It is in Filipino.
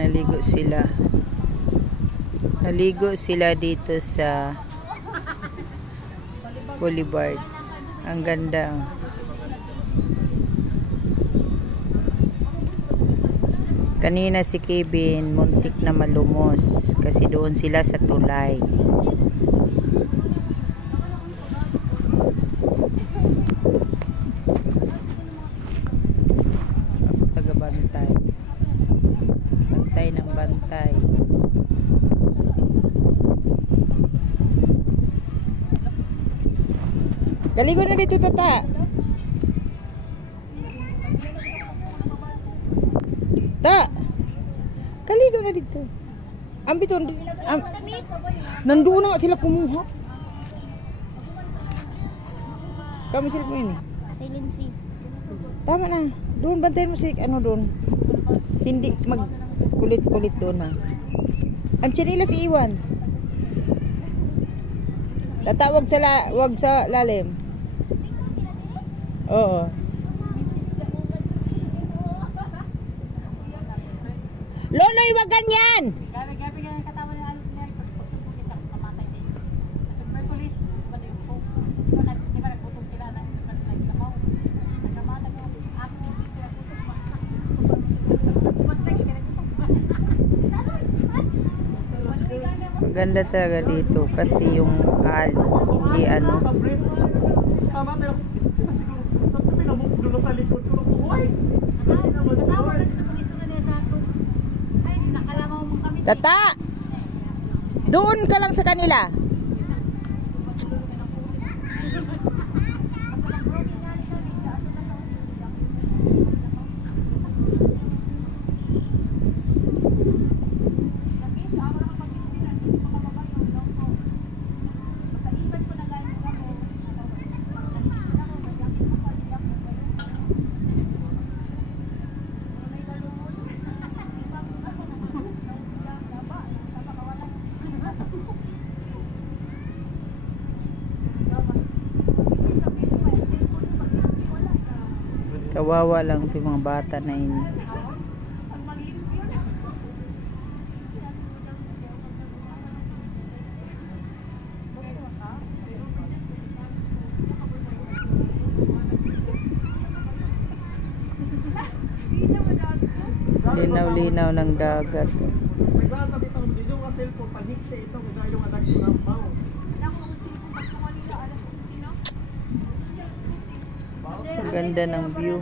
Naligo sila. Naligo sila dito sa Boulevard. Ang ganda. Kanina si Kevin muntik na malumos kasi doon sila sa tulay. Taga-bantay. Bantay ng bantay. Kaligo na dito, tata. Kaligo na dito. Ambiton. Nandoon na nga sila kumuha. Kami sila po ini. Tama na. Doon bantayin mo si ano doon. Hindi mag-kulit-kulit doon na. Ang chinilas iwan. Tatawag sa wag sa lalim. Oo. Loloy, wag ganyan. Gabi ganyan katawan ni Alot Larry pagsubok isa namatay din. At may pulis, di ba nagputong sila ng naglabaw. Nagkamata ko ako dito Maganda talaga dito kasi yung hindi ano. Tama tayo. Siguro sa pinamuklo sa likod ko. Hoy. Tata! Doon ka lang sa kanila. Kawawa lang itong mga bata na ini. Linaw-linaw ng dagat. Ganda ng view.